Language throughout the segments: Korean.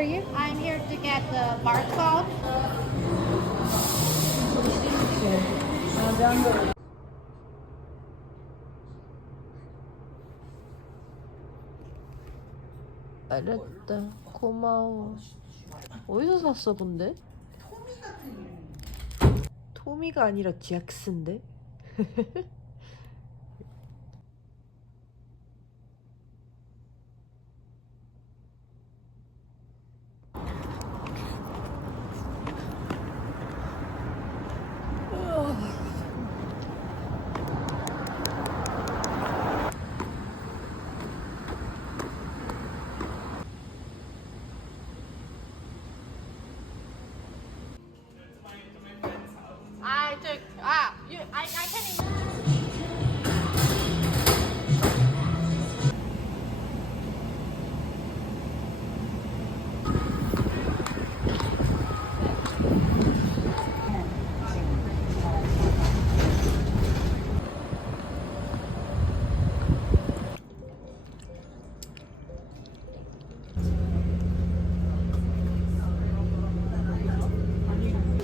for you? I'm here to get the barcode. 알았다. 고마워. 어디서 샀어, 근데? 토미가 아니라 잭스인데? I took ah you I I can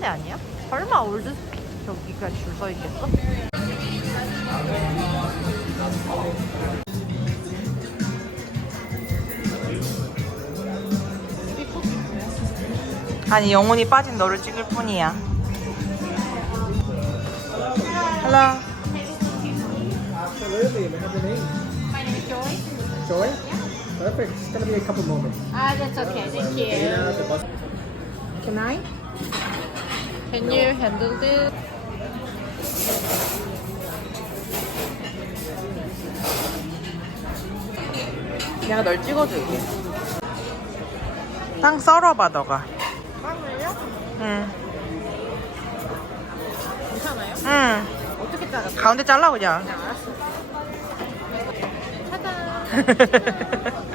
아니야? 설마 올드 저기가 줄서 있겠어? 아니 영혼이 빠진 너를 찍을 뿐이야. Hello. Absolutely. Have the name. my name is Joy. Joy? Perfect. It's going to be a couple moments. Ah that's okay thank you. Uh, Can I? Can you handle this? 내가 널 찍어줄게. 땅 썰어봐 너가. 빵을요? 응. 괜찮아요? 응. 어떻게 자랐어요? 가운데 잘라 그냥. 그냥 알았어. 짜잔.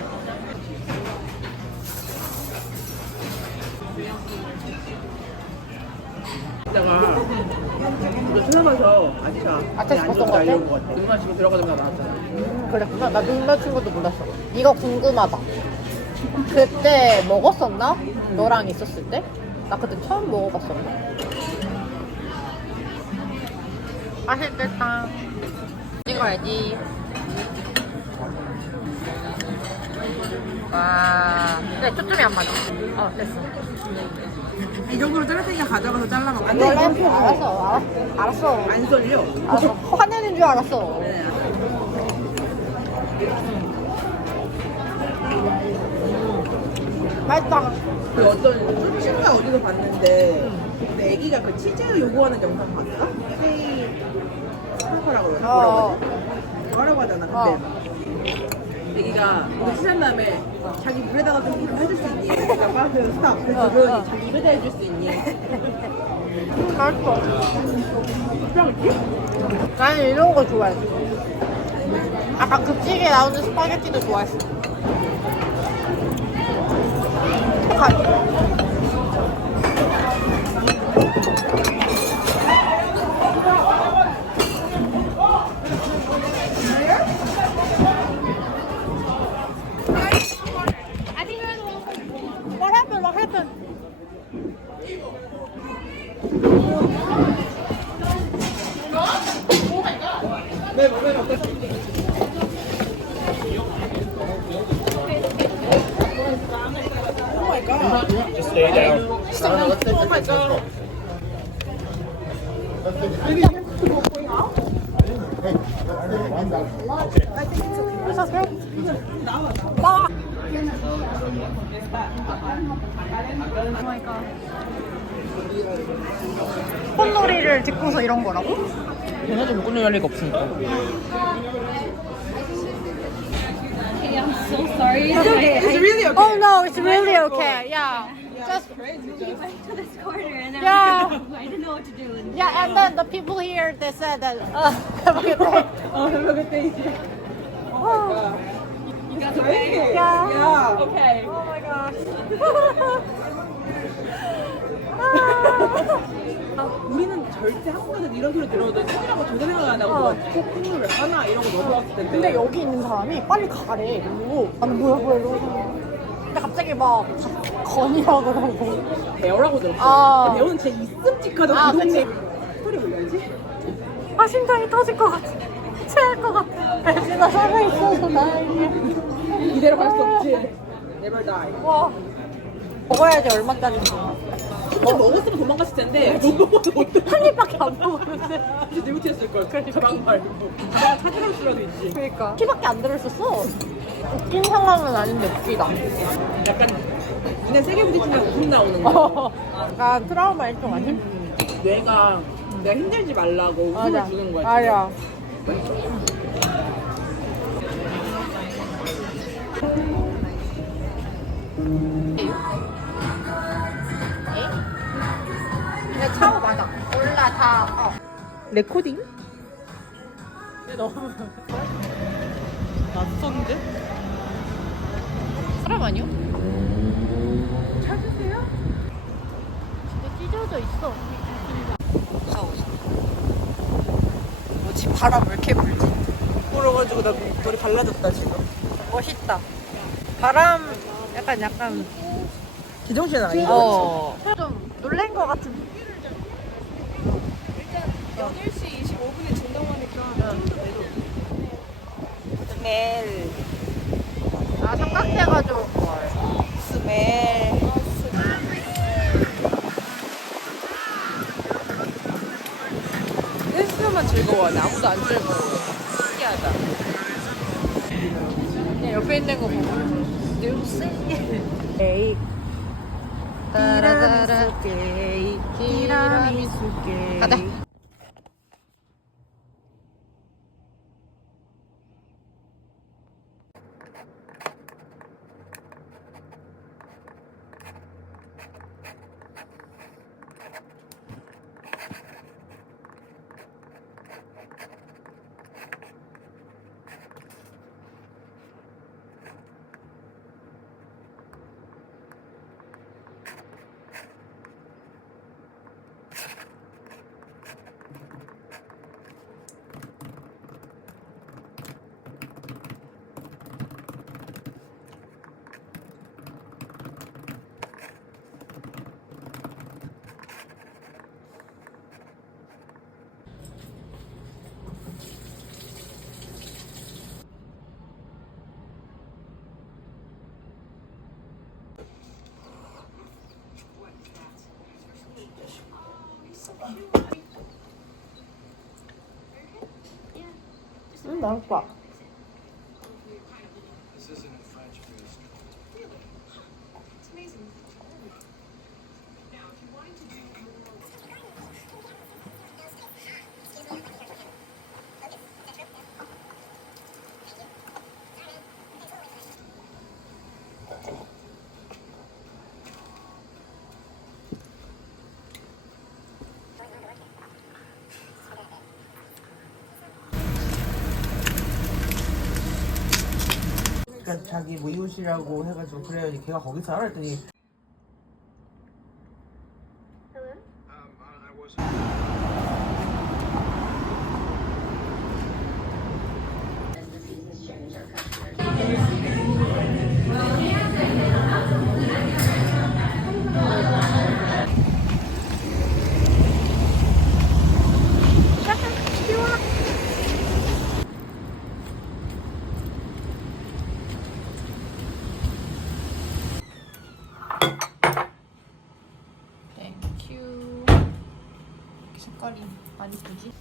이따가 이거 찾아봐서 아차 아차씨 봤던 거 같아? 누나 집에 들어가자마자 나왔잖아 그랬구나. 나 눈 맞춘 것도 몰랐어. 이거 궁금하다. 그때 먹었었나? 너랑 있었을 때? 나 그때 처음 먹어봤었나? 맛있겠다. 찍어야지. 와. 그래, 초점이 안 맞아. 어, 됐어. 이 정도로 자를 테니까 가져가서 잘라먹어 안 원래 돼? 알았어. 알았어. 알았어. 안 썰려 알았어. 화내는 줄 알았어. 네. 맛있다. 그 어떤 쭈친가 어디서 봤는데 근데 애기가 그 치즈 요구하는 영상 봤어? 세이 스파커라고 그러나? 어. 뭐라고 하잖아 근데 애기가 이거 치잔 다음에 자기 물에다가 좀 이거 해줄 수 있니? 빠져 스탑 그래서 그러니 자기 입에다 해줄 수 있니? 맛있어. 나는 이런 거 좋아해. 아까 급식에 나오는 스파게티도 좋아했어. 가- What happened? What happened? Just stay down. Oh my god 콧놀이를 듣고서 이런 거라고? 걔네도 먹는 할 리가 없으니까 It's okay. It's really okay Oh no, it's really okay. Yeah. Just went to this corner and there Yeah. was I didn't know what to do. And yeah, and then the people here they said that uh, have a good day. 어 해먹을 때 이제 Oh, you got the bag? yeah. 야 Okay. Oh my gosh. 우리는 절대 한국에서 이런 소리 들어도 콩이라고 절대 생각 안 하고 어. 꼭 콩을 왜 하나 이런 거 넘어갔을 텐데 근데 여기 있는 사람이 빨리 가래. 이러고 나는 뭐야 뭐야 이러고 근데 갑자기 막 건이라고 그러고. 배우라고 들었어. 아. 배우는 진짜 있음직하다 아, 그 동네. 소리 올려야지. 아 심장이 터질 것 같아. 체할 것 같아. 진짜 살아있어서 다행이야. 이대로 갈 수 없지. Never die. 와. 먹어야지 얼마짜리인지. 진짜 먹었으면 도망갔을 텐데 못 먹어도 어떡해. 한 입밖에 안 먹었는데. 이제 내 못했을 걸. 가방 말고. 가방 찾으러 수라도 있지. 그러니까. 키밖에 안 들어있었어. 웃긴 상황은 아닌데 웃기다. 약간 눈에 세게 부딪히면 웃음 나오는 거. 약간 트라우마 일종 아니? 뇌가 내가 힘들지 말라고 웃음을 주는 거야. 맞아. 근데 차고 맞아. 몰라 다. 어. 레코딩? 너무 낯선데? 사람 아니요? 찾으세요? 진짜 찢어져 있어. 무서워. 뭐지 바람 왜 이렇게 불지? 불어가지고 나 머리 갈라졌다 지금. 멋있다. 바람 약간 약간 기정신 아니야? 어. 좀 놀란 것 같은. 8시 25분에 준다고 하니까 스멜 아 삼각대가지고 뭘. 스멜 댄스만 즐거워하네 아무도 안 즐거워 신기하다 그냥 옆에 있는 거 보고. 에이. 따라따라. 케이크 티라미수 케이크 가자. 응, 맛 자기 뭐 이웃이라고 해가지고 그래야지 걔가 거기서 했더니 색깔이 많이 이쁘지?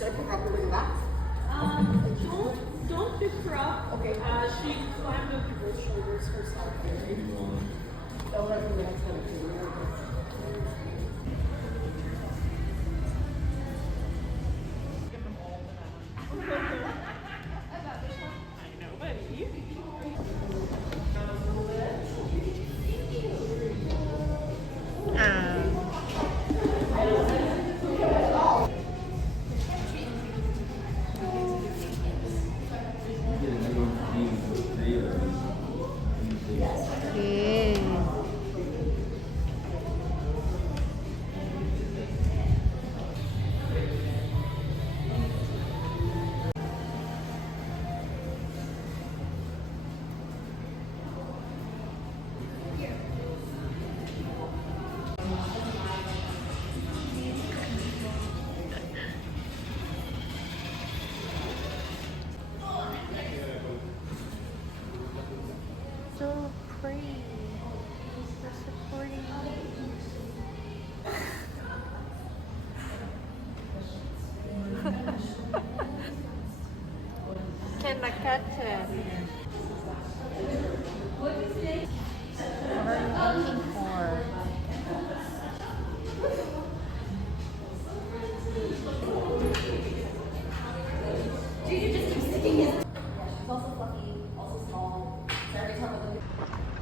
Siyempre, kapag yung back. Um, don't, don't pick her up. Okay. Uh, she climbed up people's shoulders herself. Don't let me ask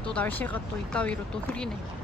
또 날씨가 또 이따위로 또 흐리네.